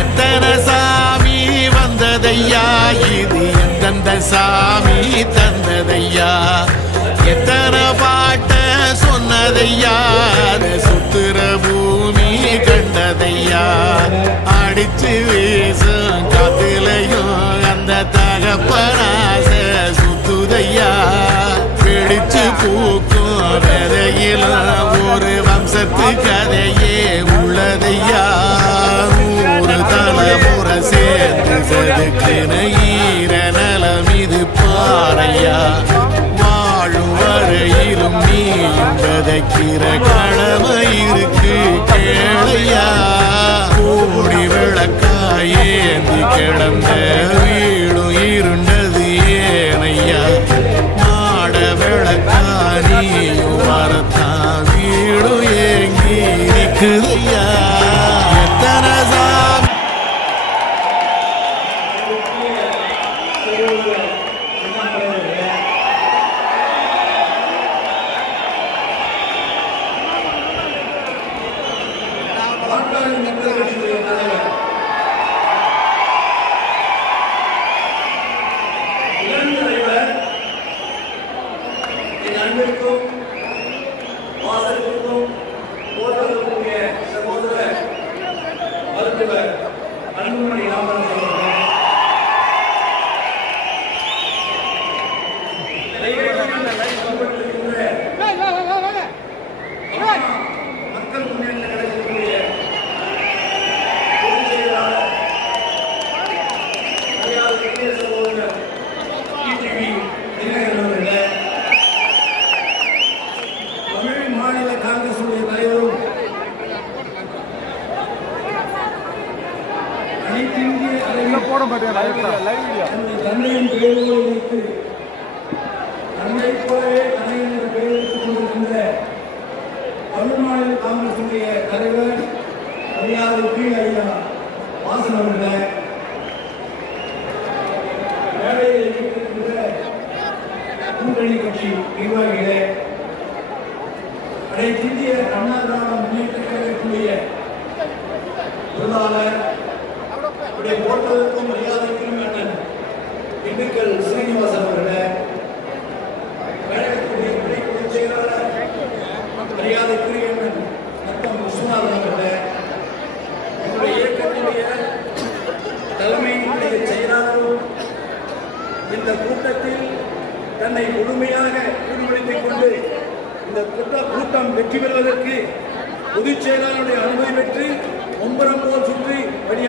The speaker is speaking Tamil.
எத்தனை சாமி வந்ததையா, இது எந்தெந்த சாமி தந்ததையா, எத்தனை பாட்ட சொன்னதையா, சுத்துற பூமி கண்டதையா, அடிச்சு வீசும் காத்துலையும் அந்த தகப்பனாச சுத்துதையா, பிடிச்சு பூக்கும் விதையிலும் ஒரு வம்சத்து கதையே உள்ளதையா, நூறு தலைமுறை சேர்ந்து செதுக்கின ஈர நலம் இது பாறையா, வாழும் வரையிலும் நீயும் விதைக்கிற கடமை இருக்கு கேளையா, கூடி விளக்காயேந்தி கிடந்த வீடும் இருண்டது ஏனையா, மாட விளக்கா நீயும் வரத்தான் வீடும் ஏங்கி நிற்குதையா, எத்தனை சாமி அன்பிற்கும் வாசலுக்கும் போற்றக்கூடிய சகோதரர் மருத்துவர் அன்புமணி ராமதாஸ் மக்கள் முன்னேற்ற கழகத்தினுடைய பொதுச் செயலாளர் சகோதரர் தமிழ் மாநில காங்கிரஸ் தலைவரும் அனைத்து இந்திய போட தந்தையின் பெயரோடு வைத்து தந்தை போலவே தந்தை என்ற பெயர் வைத்துக் கொண்டிருக்கின்ற தமிழ் மாநில காங்கிரஸ் தலைவர் மரியாதைக்கு ஐயா வாசன் அவர்களே, மேடையில் இருக்கின்ற கூட்டணி கட்சி நிர்வாகிகளே, அனைத்து இந்திய அண்ணா திராவிட முன்னேற்ற கழகத்தினுடைய பொருளாளர் போட்டதற்கும் மரியாதைக்கும் அண்ணன் திண்டுக்கல் சீனிவாசன் அவர்களே, கழகத்துடைய துணை பொதுச் செயலாளர் மரியாதைக்குரிய அண்ணன் நத்தம் விஸ்வநாதன் அவர்களே, என்னுடைய இயக்கத்தினுடைய தலைமையினுடைய செயலாளரும் இந்த கூட்டத்தில் தன்னை முழுமையாக ஈடுபடுத்திக் கொண்டு இந்த கூட்டம் வெற்றி பெறுவதற்கு பொதுச் செயலாளருடைய அனுமதி பெற்று ஒன்பரம் போல்